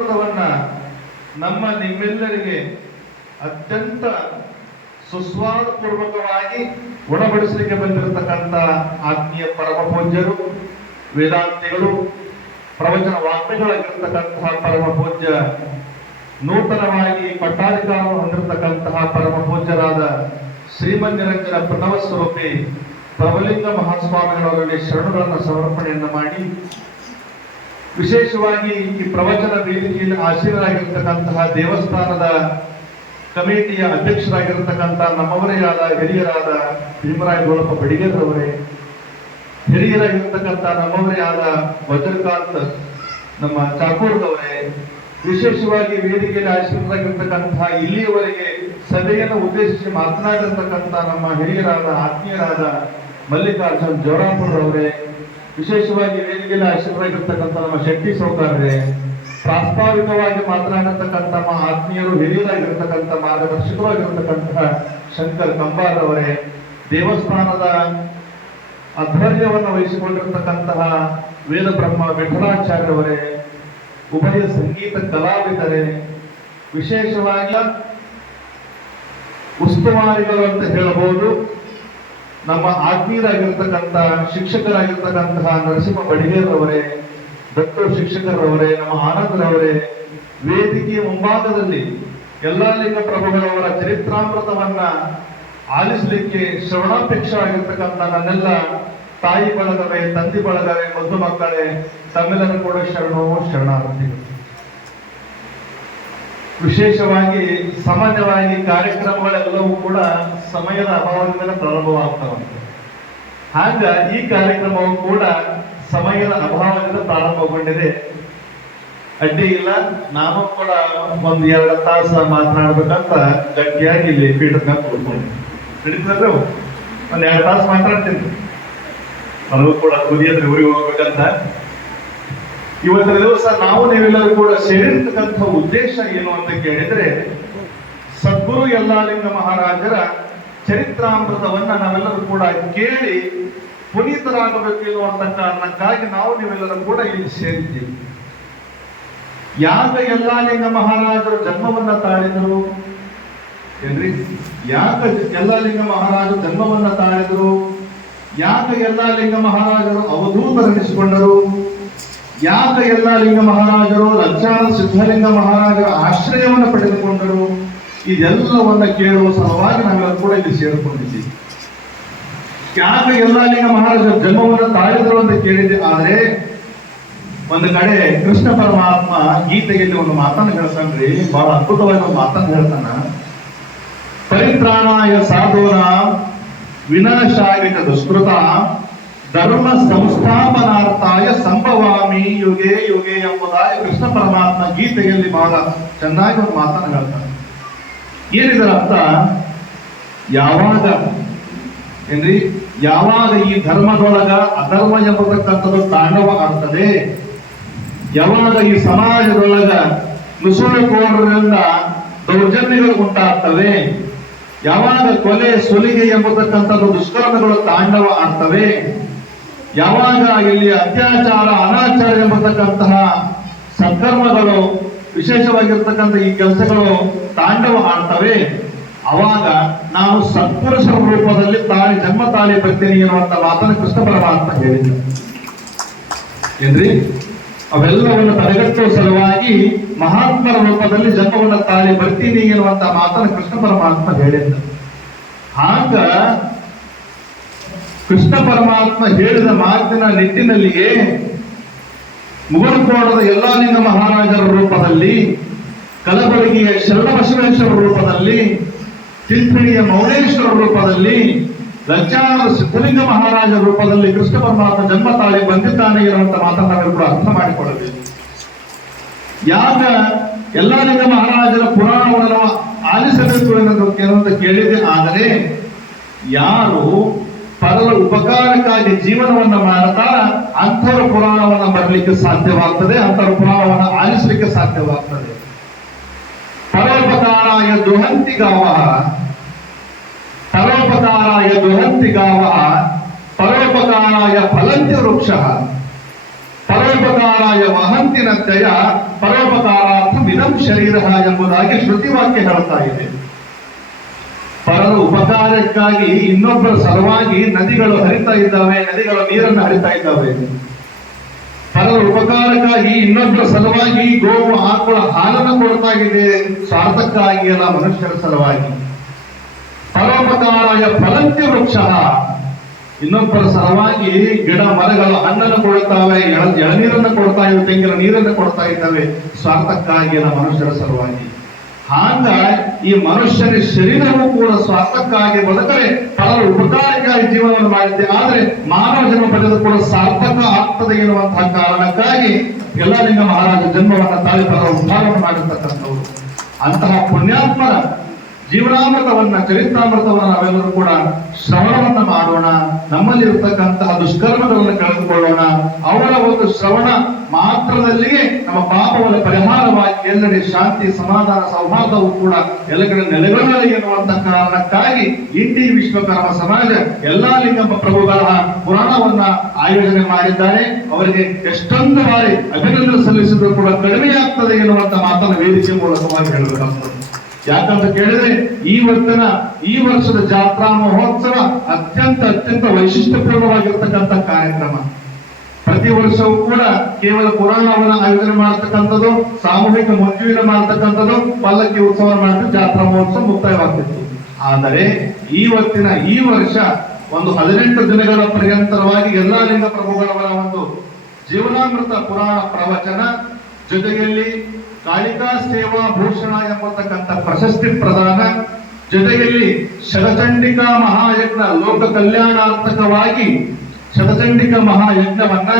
ಭಾರತವನ್ನ ನಮ್ಮ ನಿಮ್ಮೆಲ್ಲರಿಗೆ ಅತ್ಯಂತ ಸುಸ್ವಾದಪೂರ್ವಕವಾಗಿ ಗುಣಪಡಿಸಲಿಕ್ಕೆ ಬಂದಿರತಕ್ಕಂಥ ಆತ್ಮೀಯ ಪರಮ ಪೂಜ್ಯರು, ವೇದಾಂತಿಗಳು, ಪ್ರವಚನ ವಾಗ್ಮಿಗಳಾಗಿರ್ತಕ್ಕಂತಹ ಪರಮ ಪೂಜ್ಯ, ನೂತನವಾಗಿ ಪಟ್ಟಾಧಿಕಾರ ಹೊಂದಿರತಕ್ಕಂತಹ ಪರಮ ಪೂಜ್ಯರಾದ ಶ್ರೀಮನ್ನಿರಂಜನ ಪ್ರಣವ ಸ್ವರೂಪಿ ಪ್ರಭುಲಿಂಗ ಮಹಾಸ್ವಾಮಿಗಳವರಲ್ಲಿ ಶರಣುಗಳನ್ನು ಸಮರ್ಪಣೆಯನ್ನು ಮಾಡಿ, ವಿಶೇಷವಾಗಿ ಈ ಪ್ರವಚನ ವೇದಿಕೆಯಲ್ಲಿ ಆಸೀನರಾಗಿರ್ತಕ್ಕಂತಹ ದೇವಸ್ಥಾನದ ಕಮಿಟಿಯ ಅಧ್ಯಕ್ಷರಾಗಿರ್ತಕ್ಕಂಥ ನಮ್ಮವರೇ ಆದ ಹಿರಿಯರಾದ ಭೀಮರಾಯ ಗೋಳಪ್ಪ ಬಡಿಗೇರವರೇ, ಹಿರಿಯರಾಗಿರ್ತಕ್ಕಂಥ ನಮ್ಮವರೇ ಆದ ವಜ್ರಕಾಂತ್ ನಮ್ಮ ಚಾಕೂರ್ದವರೇ, ವಿಶೇಷವಾಗಿ ವೇದಿಕೆಯಲ್ಲಿ ಆಸೀನರಾಗಿರ್ತಕ್ಕಂತಹ ಇಲ್ಲಿಯವರೆಗೆ ಸಭೆಯನ್ನು ಉದ್ದೇಶಿಸಿ ಮಾತನಾಡಿರ್ತಕ್ಕಂಥ ನಮ್ಮ ಹಿರಿಯರಾದ ಆತ್ಮೀಯರಾದ ಮಲ್ಲಿಕಾರ್ಜುನ್ ಜೋರಾಪುರವರೇ, ವಿಶೇಷವಾಗಿ ವೇದಿಕೆಯಲ್ಲಿ ಆಶೀರ್ವಾಗಿರ್ತಕ್ಕಂಥ ನಮ್ಮ ಶೆಟ್ಟಿ ಸೌಕರ್ಯರೇ, ಪ್ರಾಸ್ತಾವಿಕವಾಗಿ ಮಾತನಾಡಿರ್ತಕ್ಕಂಥ ನಮ್ಮ ಆತ್ಮೀಯರು, ಹಿರಿಯರಾಗಿರ್ತಕ್ಕಂಥ ಮಾರ್ಗದರ್ಶಕರಾಗಿರ್ತಕ್ಕಂತಹ ಶಂಕರ್ ಕಂಬಾರ್ ಅವರೇ, ದೇವಸ್ಥಾನದ ಆಧ್ವರ್ಯವನ್ನು ವಹಿಸಿಕೊಂಡಿರ್ತಕ್ಕಂತಹ ವೇದ ಬ್ರಹ್ಮ ವಿಠಲಾಚಾರ್ಯವರೇ, ಉಭಯ ಸಂಗೀತ ಕಲಾವಿದರೇ, ವಿಶೇಷವಾಗಿ ಉಸ್ತುವಾರಿಗಳು ಅಂತ ಹೇಳಬಹುದು ನಮ್ಮ ಆತ್ಮೀಯರಾಗಿರ್ತಕ್ಕಂಥ ಶಿಕ್ಷಕರಾಗಿರ್ತಕ್ಕಂತಹ ನರಸಿಂಹ ಬಡಿಗೇರವರೇ, ಡಾಕ್ಟರ್ ಶಿಕ್ಷಕರವರೇ, ನಮ್ಮ ಆನಂದರವರೇ, ವೇದಿಕೆಯ ಮುಂಭಾಗದಲ್ಲಿ ಯಲ್ಲಾಲಿಂಗ ಪ್ರಭುಗಳವರ ಚರಿತ್ರಾಮೃತವನ್ನ ಆಲಿಸಲಿಕ್ಕೆ ಶ್ರವಣಾಪೇಕ್ಷ ಆಗಿರ್ತಕ್ಕಂಥ ನನ್ನೆಲ್ಲ ತಾಯಿ ಬಳಗವೇ, ತಂದೆ ಬಳಗವೇ, ಮದ್ದು ಮಕ್ಕಳೇ, ತಮ್ಮೆಲ್ಲರೂ ಕೂಡ ಶರಣಾರ್ಥಿಗಳು. ವಿಶೇಷವಾಗಿ ಸಾಮಾನ್ಯವಾಗಿ ಕಾರ್ಯಕ್ರಮಗಳೆಲ್ಲವೂ ಕೂಡ ಸಮಯದ ಅಭಾವದಿಂದ ಪ್ರಾರಂಭವಾಗ್ತಾವಂತೆ. ಹಾಗ ಈ ಕಾರ್ಯಕ್ರಮವು ಕೂಡ ಸಮಯದ ಅಭಾವದಿಂದ ಪ್ರಾರಂಭಗೊಂಡಿದೆ. ಅಡ್ಡಿ ಇಲ್ಲ, ನಾನು ಕೂಡ ಒಂದ್ 2 ತಾಸು ಮಾತನಾಡ್ಬೇಕಂತ ಗಟ್ಟಿಯಾಗಿ ಇಲ್ಲಿ ಪೀಠದ ಕೂತ್ಕೊಂಡು ನಡೀತದ್ರೆ ಒಂದ್ 2 ತಾಸು ಮಾತಾಡ್ತೀನಿ. ನನಗೂ ಕೂಡ ಕುದಿಯದ್ರೆ ಊರಿಗೆ ಹೋಗ್ಬೇಕಂತ. ಇವತ್ತಿನ ದಿವಸ ನಾವು ನೀವೆಲ್ಲರೂ ಕೂಡ ಸೇರಿರ್ತಕ್ಕಂಥ ಉದ್ದೇಶ ಏನು ಅಂತ ಕೇಳಿದ್ರೆ, ಸದ್ಗುರು ಯಲ್ಲಾಲಿಂಗ ಮಹಾರಾಜರ ಚರಿತ್ರಾಮೃತವನ್ನ ನಾವೆಲ್ಲರೂ ಕೂಡ ಕೇಳಿ ಪುನೀತರಾಗಬೇಕು ಎನ್ನುವಂತ ಕಾರಣಕ್ಕಾಗಿ ನಾವು ನೀವೆಲ್ಲರೂ ಕೂಡ ಇಲ್ಲಿ ಸೇರಿದ್ದೀವಿ. ಯಾಕ ಯಲ್ಲಾಲಿಂಗ ಮಹಾರಾಜರು ಜನ್ಮವನ್ನ ತಾಳಿದರು ಏನ್ರಿ? ಯಾಕ ಯಲ್ಲಾಲಿಂಗ ಮಹಾರಾಜರು ಜನ್ಮವನ್ನ ತಾಳಿದರು? ಯಾಕ ಯಲ್ಲಾಲಿಂಗ ಮಹಾರಾಜರು ಅವಧೂತರೆನಿಸಿಕೊಂಡರು? ಯಾಕ ಯಲ್ಲಾಲಿಂಗ ಮಹಾರಾಜರು ಲಕ್ಷಾನ ಸಿದ್ಧಲಿಂಗ ಮಹಾರಾಜರ ಆಶ್ರಯವನ್ನು ಪಡೆದುಕೊಂಡರು? ಇದೆಲ್ಲವನ್ನ ಕೇಳುವ ಸಲುವಾಗಿ ನಾವೆಲ್ಲರೂ ಕೂಡ ಇಲ್ಲಿ ಸೇರಿಕೊಂಡಿದ್ದೀವಿ. ಯಾಕ ಯಲ್ಲಾಲಿಂಗ ಮಹಾರಾಜರ ಜನ್ಮವನ್ನು ತಾಳಿದರು ಅಂತ ಕೇಳಿದೆ. ಆದ್ರೆ ಒಂದು ಕಡೆ ಕೃಷ್ಣ ಪರಮಾತ್ಮ ಗೀತೆಯಲ್ಲಿ ಒಂದು ಮಾತನ್ನು ಹೇಳ್ತಾನ್ರಿ, ಬಹಳ ಅದ್ಭುತವಾದ ಒಂದು ಮಾತನ್ನು ಹೇಳ್ತಾನ. ಪರಿತ್ರಾಣಾಯ ಸಾಧೂನ ವಿನಾಶಾಯ ದುಷ್ಕೃತ ಧರ್ಮ ಸಂಸ್ಥಾಪನಾರ್ಥಾಯ ಸಂಭವಾಮಿ ಯುಗೆ ಯುಗೆ ಎಂಬುದಾಗಿ ಕೃಷ್ಣ ಪರಮಾತ್ಮ ಗೀತೆಯಲ್ಲಿ ಬಹಳ ಚೆನ್ನಾಗಿ ಒಂದು ಮಾತನ್ನು ಹೇಳ್ತಾನೆ. ಏನಿದರ ಅರ್ಥ? ಯಾವಾಗ ಏನ್ರಿ, ಯಾವಾಗ ಈ ಧರ್ಮದೊಳಗ ಅಧರ್ಮ ಎಂಬತಕ್ಕಂಥದ್ದು ತಾಂಡವ ಆಗ್ತದೆ, ಯಾವಾಗ ಈ ಸಮಾಜದೊಳಗ ನುಸುಳುಕೋರರಿಂದ ದೌರ್ಜನ್ಯಗಳು ಉಂಟಾಗ್ತವೆ, ಯಾವಾಗ ಕೊಲೆ ಸುಲಿಗೆ ಎಂಬತಕ್ಕಂಥದ್ದು ದುಷ್ಕರ್ಮಗಳು ತಾಂಡವ ಆಗ್ತವೆ, ಯಾವಾಗ ಇಲ್ಲಿ ಅತ್ಯಾಚಾರ ಅನಾಚಾರ ಎಂಬತಕ್ಕಂತಹ ಸತ್ಕರ್ಮಗಳು, ವಿಶೇಷವಾಗಿರ್ತಕ್ಕಂಥ ಈ ಕೆಲಸಗಳು ತಾಂಡವ ಆಡ್ತವೆ, ಅವಾಗ ನಾನು ಸತ್ಪುರುಷರ ರೂಪದಲ್ಲಿ ಜನ್ಮ ತಾಳಿ ಬರ್ತೀನಿ ಎನ್ನುವಂತ ಮಾತನ್ನು ಕೃಷ್ಣ ಪರಮಾತ್ಮ ಹೇಳಿದ್ದ ಏನ್ರಿ. ಅವೆಲ್ಲವನ್ನು ತಡೆಗಟ್ಟುವ ಸಲುವಾಗಿ ಮಹಾತ್ಮರ ರೂಪದಲ್ಲಿ ಜನ್ಮವನ್ನು ತಾಳಿ ಬರ್ತೀನಿ ಎನ್ನುವಂತ ಮಾತನ್ನು ಕೃಷ್ಣ ಪರಮಾತ್ಮ ಹೇಳಿದ್ದ. ಆಗ ಕೃಷ್ಣ ಪರಮಾತ್ಮ ಹೇಳಿದ ಮಾತಿನ ನಿಟ್ಟಿನಲ್ಲಿಯೇ ಮುಗಳಕೋಟದ ಯಲ್ಲಾಲಿಂಗ ಮಹಾರಾಜರ ರೂಪದಲ್ಲಿ, ಕಲಬುರಗಿಯ ಶರಣಬಸವೇಶ್ವರ ರೂಪದಲ್ಲಿ, ತಿಳ್ಪಿಣಿಯ ಮೌನೇಶ್ವರ ರೂಪದಲ್ಲಿ, ಲಂಚಾನದ ಸಿದ್ಧಲಿಂಗ ಮಹಾರಾಜರ ರೂಪದಲ್ಲಿ ಕೃಷ್ಣ ಪರಮಾತ್ಮ ಜನ್ಮ ತಾಳಿ ಬಂದಿದ್ದಾನೆ ಇರುವಂತ ಮಾತನ್ನು ನಾವು ಕೂಡ ಅರ್ಥ ಮಾಡಿಕೊಳ್ಳಬೇಕು. ಯಾಕ ಯಲ್ಲಾಲಿಂಗ ಮಹಾರಾಜರ ಪುರಾಣವನ್ನು ನಾವು ಆಲಿಸಬೇಕು ಎನ್ನುವಂತ ಕೇಳಿದೆ. ಆದರೆ ಯಾರು ಪರರ ಉಪಕಾರಕ್ಕಾಗಿ ಜೀವನವನ್ನ ಮಾಡ್ತಾರ ಅಂಥವ್ರ ಪುರಾಣವನ್ನ ಬರಲಿಕ್ಕೆ ಸಾಧ್ಯವಾಗ್ತದೆ, ಅಂಥವ್ರ ಪುರಾಣವನ್ನ ಆಲಿಸಲಿಕ್ಕೆ ಸಾಧ್ಯವಾಗ್ತದೆ. ಪರೋಪಕಾರಾಯ ದುಹಂತಿ ಗಾವ, ಪರೋಪಕಾರಾಯ ದುಹಂತಿ ಗಾವ, ಪರೋಪಕಾರಾಯ ಫಲಂತಿ ವೃಕ್ಷ, ಪರೋಪಕಾರಾಯ ವಹಂತಿ ನತ್ಯಯ, ಪರೋಪಕಾರ ಇದಂ ಶರೀರ ಎಂಬುದಾಗಿ ಶ್ರುತಿವಾಕ್ಯ ಹೇಳ್ತಾ ಇದೆ. ಪರರ ಉಪಕಾರಕ್ಕಾಗಿ ಇನ್ನೊಬ್ಬರ ಸಲುವಾಗಿ ನದಿಗಳು ಹರಿತಾ ಇದ್ದಾವೆ, ನದಿಗಳು ನೀರನ್ನು ಹರಿತಾ ಇದ್ದಾವೆ. ಪರರ ಉಪಕಾರಕ್ಕಾಗಿ ಇನ್ನೊಬ್ಬರ ಸಲುವಾಗಿ ಗೋವು ಆಕಳ ಹಾಲನ್ನು ಕೊಡ್ತಾ ಇದೆ, ಸ್ವಾರ್ಥಕ್ಕಾಗಿ ಅಲ್ಲ, ಮನುಷ್ಯರ ಸಲುವಾಗಿ. ಪರೋಪಕಾರಾಯ ಫಲಂತ್ಯ ವೃಕ್ಷ, ಇನ್ನೊಬ್ಬರ ಸಲುವಾಗಿ ಗಿಡ ಮರಗಳು ಹಣ್ಣನ್ನು ಕೊಡುತ್ತವೆ, ಎಳನೀರನ್ನು ಕೊಡ್ತಾ ಇವೆ, ತೆಂಗಿನ ನೀರನ್ನು ಕೊಡ್ತಾ ಇದ್ದಾವೆ, ಸ್ವಾರ್ಥಕ್ಕಾಗಿ ಅಲ್ಲ, ಮನುಷ್ಯರ ಸಲುವಾಗಿ. ಹಾಗ ಈ ಮನುಷ್ಯನ ಶರೀರವೂ ಕೂಡ ಸ್ವಾರ್ಥಕ್ಕಾಗಿ ಬದುಕರೆ ಪರರ ಉಪಕಾರಕ್ಕಾಗಿ ಜೀವನವನ್ನು ಮಾಡಿದ್ದೆ, ಆದ್ರೆ ಮಾನವ ಜನ್ಮ ಪಡೆದು ಕೂಡ ಸಾರ್ಥಕ ಆಗ್ತದೆ ಎನ್ನುವಂತಹ ಕಾರಣಕ್ಕಾಗಿ ಯಲ್ಲಾಲಿಂಗ ಮಹಾರಾಜ ಜನ್ಮವನ್ನ ತಾಳಿ ಪರರ ಉದ್ಧಾರವನ್ನು ಮಾಡಿರ್ತಕ್ಕಂಥವ್ರು. ಅಂತಹ ಪುಣ್ಯಾತ್ಮರ ಜೀವನಾಮೃತವನ್ನ, ಚರಿತಾಮೃತವನ್ನ ನಾವೆಲ್ಲರೂ ಕೂಡ ಶ್ರವಣವನ್ನ ಮಾಡೋಣ. ನಮ್ಮಲ್ಲಿ ಇರತಕ್ಕಂತಹ ದುಷ್ಕರ್ಮಗಳನ್ನು ಕಳೆದುಕೊಳ್ಳೋಣ. ಅವರ ಒಂದು ಶ್ರವಣ ಮಾತ್ರದಲ್ಲಿಯೇ ನಮ್ಮ ಪಾಪವನ್ನು ಪರಿಹಾರವಾಗಿ ಎಲ್ಲೆಡೆ ಶಾಂತಿ, ಸಮಾಧಾನ, ಸೌಹಾರ್ದವು ಕೂಡ ಎಲ್ಲ ಕಡೆ ನೆಲೆಗೊಳ್ಳಲಿ ಎನ್ನುವಂತಹ ಕಾರಣಕ್ಕಾಗಿ ಇಂಡಿ ವಿಶ್ವಕರ್ಮ ಸಮಾಜ ಯಲ್ಲಾಲಿಂಗಮ್ಮ ಪ್ರಭುಗಳ ಪುರಾಣವನ್ನ ಆಯೋಜನೆ ಮಾಡಿದ್ದಾರೆ. ಅವರಿಗೆ ಎಷ್ಟೊಂದು ಬಾರಿ ಅಭಿನಂದನೆ ಸಲ್ಲಿಸಿದ್ರು ಕೂಡ ಕಡಿಮೆಯಾಗ್ತದೆ ಎನ್ನುವಂತ ಮಾತನ್ನು ವೇದಿಕೆ ಮೂಲಕವಾಗಿ ಹೇಳಬೇಕಾಗ್ತದೆ. ಯಾಕಂತ ಕೇಳಿದ್ರೆ ಈ ವರ್ಷದ ಜಾತ್ರಾ ಮಹೋತ್ಸವ ಅತ್ಯಂತ ವೈಶಿಷ್ಟ್ಯಪೂರ್ಣವಾಗಿರ್ತಕ್ಕಂಥ ಕಾರ್ಯಕ್ರಮ. ಪ್ರತಿ ವರ್ಷವೂ ಕೂಡ ಕೇವಲ ಪುರಾಣವನ್ನ ಆಯೋಜನೆ ಮಾಡತಕ್ಕಂಥದ್ದು, ಸಾಮೂಹಿಕ ಮಂಜುವಿನ ಮಾಡತಕ್ಕಂಥದ್ದು, ಪಲ್ಲಕ್ಕಿ ಉತ್ಸವ ಮಾಡಿದ್ರೆ ಜಾತ್ರಾ ಮಹೋತ್ಸವ ಮುಕ್ತಾಯವಾಗ್ತಿತ್ತು. ಆದರೆ ಈ ವರ್ಷ ಒಂದು 18 ದಿನಗಳ ಪರ್ಯಂತರವಾಗಿ ಯಲ್ಲಾಲಿಂಗ ಪ್ರಭುಗಳವರ ಒಂದು ಜೀವನಾಮೃತ ಪುರಾಣ ಪ್ರವಚನ ಜೊತೆಯಲ್ಲಿ ಕಾಳಿಕಾ ಸೇವಾ ಭೂಷಣ ಎಂಬತಕ್ಕಂಥ ಪ್ರಶಸ್ತಿ ಪ್ರದಾನ, ಜೊತೆಯಲ್ಲಿ ಶತಚಂಡಿಕಾ ಮಹಾಯಜ್ಞ ಲೋಕ ಕಲ್ಯಾಣಾರ್ಥಕವಾಗಿ ಶತಚಂಡಿಕಾ ಮಹಾಯಜ್ಞವನ್ನ,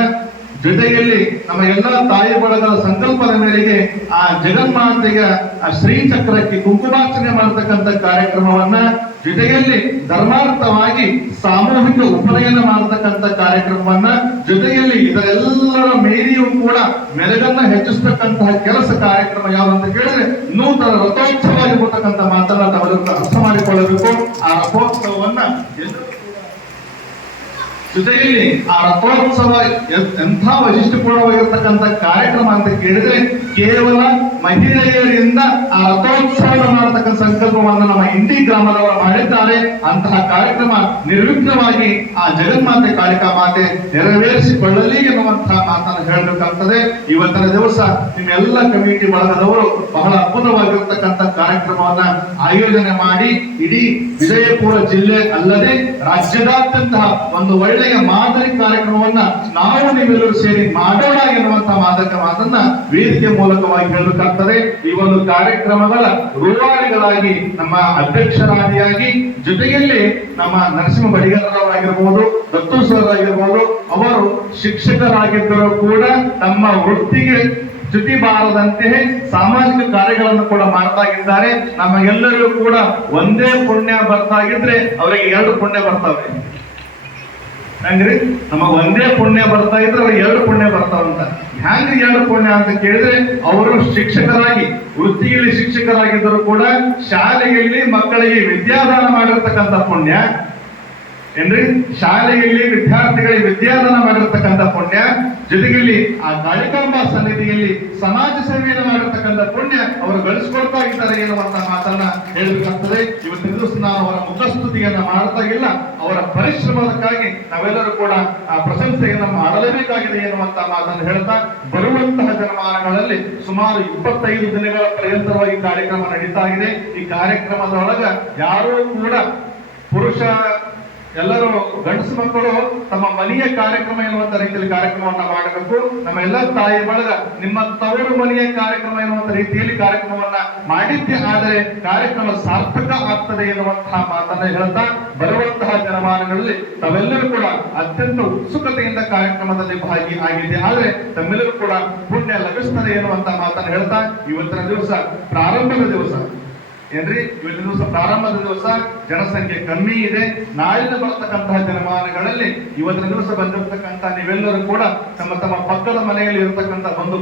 ಜೊತೆಯಲ್ಲಿ ನಮ್ಮ ಎಲ್ಲ ತಾಯಿ ಬಳಗದ ಸಂಕಲ್ಪದ ಮೇರೆಗೆ ಆ ಜಗನ್ಮಾತೆಗೆ ಆ ಶ್ರೀಚಕ್ರಕ್ಕೆ ಕುಂಕುಮಾರ್ಚನೆ ಮಾಡತಕ್ಕಂಥ ಕಾರ್ಯಕ್ರಮವನ್ನ, ಜೊತೆಯಲ್ಲಿ ಧರ್ಮಾರ್ಥವಾಗಿ ಸಾಮೂಹಿಕ ಉಪನಯನ ಮಾಡತಕ್ಕಂಥ ಕಾರ್ಯಕ್ರಮವನ್ನ, ಜೊತೆಯಲ್ಲಿ ಇದರೆಲ್ಲರ ಮೇರಿಯೂ ಕೂಡ ಮೆರಗನ್ನ ಹೆಚ್ಚಿಸತಕ್ಕಂತಹ ಕೆಲಸ ಕಾರ್ಯಕ್ರಮ ಯಾವಂತ ಕೇಳಿದ್ರೆ ನೂತನ ರಥೋತ್ಸವ ಎಂಬತಕ್ಕಂಥ ಮಾತನ್ನ ತಾವೆಲ್ಲರೂ ಅರ್ಥ ಮಾಡಿಕೊಳ್ಳಬೇಕು. ಆ ರಥೋತ್ಸವವನ್ನ ಜೊತೆಯಲ್ಲಿ ಆ ರಥೋತ್ಸವ ಎಂಥ ವೈಶಿಷ್ಟ್ಯಪೂರ್ಣವಾಗಿರ್ತಕ್ಕಂಥ ಕಾರ್ಯಕ್ರಮ ಅಂತ ಕೇಳಿದ್ರೆ ಕೇವಲ ಮಹಿಳೆಯರಿಂದ ಆ ರಥೋತ್ಸವ ಮಾಡತಕ್ಕಂಥ ಸಂಕಲ್ಪವನ್ನು ನಮ್ಮ ಇಂಡಿ ಗ್ರಾಮದವರು ಮಾಡಿದ್ದಾರೆ. ಅಂತಹ ಕಾರ್ಯಕ್ರಮ ನಿರ್ವಿಘ್ನವಾಗಿ ಆ ಜಗನ್ಮಾತೆ ಕಾಳಿಕಾ ಮಾತೆ ನೆರವೇರಿಸಿಕೊಳ್ಳಲಿ ಎನ್ನುವಂತಹ ಮಾತನ್ನು ಹೇಳಬೇಕಾಗ್ತದೆ. ಇವತ್ತಿನ ದಿವಸ ನಿಮ್ಮೆಲ್ಲ ಕಮಿಟಿ ಬಳಗದವರು ಬಹಳ ಅದ್ಭುತವಾಗಿರ್ತಕ್ಕಂಥ ಕಾರ್ಯಕ್ರಮವನ್ನ ಆಯೋಜನೆ ಮಾಡಿ ಇಡೀ ವಿಜಯಪುರ ಜಿಲ್ಲೆ ಅಲ್ಲದೆ ರಾಜ್ಯದಾದ್ಯಂತ ಒಂದು ಒಳ್ಳೆಯ ಮಾದರಿ ಕಾರ್ಯಕ್ರಮವನ್ನ ನಾವು ನೀವೆಲ್ಲರೂ ಸೇರಿ ಮಾಡೋಣ ಎನ್ನುವಂತಹ ಮಾತನ್ನ ವೇದಿಕೆ ಮೂಲಕವಾಗಿ ಹೇಳಬೇಕಾಗ್ತದೆ. ಈ ಒಂದು ಕಾರ್ಯಕ್ರಮಗಳ ರೂವಾರಿಗಳಾಗಿ ನಮ್ಮ ಅಧ್ಯಕ್ಷರಾದಿಯಾಗಿ, ಜೊತೆಯಲ್ಲಿ ನಮ್ಮ ನರಸಿಂಹ ಬಡಿಗರವರಾಗಿರ್ಬೋದು, ದತ್ತು ಸರ್ ಆಗಿರ್ಬೋದು, ಅವರು ಶಿಕ್ಷಕರಾಗಿದ್ದರೂ ಕೂಡ ತಮ್ಮ ವೃತ್ತಿಗೆ ಚ್ಯುತಿ ಬಾರದಂತೆಯೇ ಸಾಮಾಜಿಕ ಕಾರ್ಯಗಳನ್ನು ಕೂಡ ಮಾಡ್ತಾ ಇದ್ದಾರೆ. ನಮಗೆಲ್ಲರಿಗೂ ಕೂಡ ಒಂದೇ ಪುಣ್ಯ ಬರ್ತಾ ಇದ್ರೆ ಅವರಿಗೆ 2 ಪುಣ್ಯ ಬರ್ತಾವೆ. ಹಂಗ್ರಿ, ನಮಗ ಒಂದೇ ಪುಣ್ಯ ಬರ್ತಾ ಇದ್ರೆ ಅವ್ರಿಗೆ 2 ಪುಣ್ಯ ಬರ್ತಾವಂತ. ಹ್ಯಾಂಗ 2 ಪುಣ್ಯ ಅಂತ ಕೇಳಿದ್ರೆ, ಅವರು ಶಿಕ್ಷಕರಾಗಿ ವೃತ್ತಿಯಲ್ಲಿ ಶಿಕ್ಷಕರಾಗಿದ್ದರೂ ಕೂಡ ಶಾಲೆಯಲ್ಲಿ ಮಕ್ಕಳಿಗೆ ವಿದ್ಯಾದಾನ ಮಾಡಿರ್ತಕ್ಕಂಥ ಪುಣ್ಯ ಏನ್ರಿ, ಶಾಲೆಯಲ್ಲಿ ವಿದ್ಯಾರ್ಥಿಗಳಿಗೆ ವಿದ್ಯಾದಾನ ಮಾಡಿರ್ತಕ್ಕಂಥ ಪುಣ್ಯ, ಜೊತೆಯಲ್ಲಿ ಆ ಕಾಳಿಕಾಂಬಾ ಸನ್ನಿಧಿಯಲ್ಲಿ ಸಮಾಜ ಸೇವೆಯನ್ನು ಮಾಡಿರ್ತಕ್ಕಂಥ ಪುಣ್ಯ ಅವರು ಗಳಿಸ್ಕೊಳ್ತಾ ಇದ್ದಾರೆ ಎನ್ನುವಂತ ಮಾತನ್ನ ಹೇಳಬೇಕಾಗ್ತದೆ. ಇವತ್ತಿನ ದಿವಸ ನಾವು ಅವರ ಮುಖಸ್ತುತಿಯನ್ನ ಮಾಡ್ತಾ ಇಲ್ಲ, ಅವರ ಪರಿಶ್ರಮಕ್ಕಾಗಿ ನಾವೆಲ್ಲರೂ ಕೂಡ ಆ ಪ್ರಶಂಸೆಯನ್ನ ಮಾಡಲೇಬೇಕಾಗಿದೆ ಎನ್ನುವಂತ ಮಾತನ್ನು ಹೇಳ್ತಾ, ಬರುವಂತಹ ಜನಮಾನಗಳಲ್ಲಿ ಸುಮಾರು 25 ದಿನಗಳ ಪರ್ಯಂತರವಾಗಿ ಕಾರ್ಯಕ್ರಮ ನಡೀತಾ ಇದೆ. ಈ ಕಾರ್ಯಕ್ರಮದೊಳಗ ಯಾರೂ ಕೂಡ ಪುರುಷ ಎಲ್ಲರೂ ಗಂಡಸು ಮಕ್ಕಳು ತಮ್ಮ ಮನೆಯ ಕಾರ್ಯಕ್ರಮ ಎನ್ನುವಂತ ರೀತಿಯಲ್ಲಿ ಕಾರ್ಯಕ್ರಮವನ್ನ ಮಾಡಬೇಕು. ನಮ್ಮ ಎಲ್ಲ ತಾಯಿ ಬಳಗ ನಿಮ್ಮ ತವರು ಮನೆಯ ಕಾರ್ಯಕ್ರಮ ಎನ್ನುವಂತ ರೀತಿಯಲ್ಲಿ ಕಾರ್ಯಕ್ರಮವನ್ನ ಮಾಡಿದ್ದೆ ಆದರೆ ಕಾರ್ಯಕ್ರಮ ಸಾರ್ಥಕ ಆಗ್ತದೆ ಎನ್ನುವಂತಹ ಮಾತನ್ನ ಹೇಳ್ತಾ, ಬರುವಂತಹ ಜನಮಾನಗಳಲ್ಲಿ ತಾವೆಲ್ಲರೂ ಕೂಡ ಅತ್ಯಂತ ಉತ್ಸುಕತೆಯಿಂದ ಕಾರ್ಯಕ್ರಮದಲ್ಲಿ ಭಾಗಿಯಾಗಿದೆ. ಆದ್ರೆ ತಮ್ಮೆಲ್ಲರೂ ಕೂಡ ಪುಣ್ಯ ಲಭಿಸ್ತದೆ ಎನ್ನುವಂತಹ ಮಾತನ್ನ ಹೇಳ್ತಾ, ಇವತ್ತಿನ ದಿವಸ ಪ್ರಾರಂಭದ ದಿವಸ ಏನ್ರಿ, ಇವತ್ತಿನ ದಿವಸ ಪ್ರಾರಂಭದ ದಿವಸ ಜನಸಂಖ್ಯೆ ಕಮ್ಮಿ ಇದೆ. ನಾಳಿನ ಬರ್ತಕ್ಕಂತಹ ಜನಮಾನಗಳಲ್ಲಿ ಇವತ್ತಿನ ದಿವಸ ಬಂದಿರತಕ್ಕಂತ ನೀವೆಲ್ಲರೂ ಕೂಡ ತಮ್ಮ ತಮ್ಮ ಪಕ್ಕದ ಮನೆಯಲ್ಲಿ ಇರತಕ್ಕಂತ ಒಂದು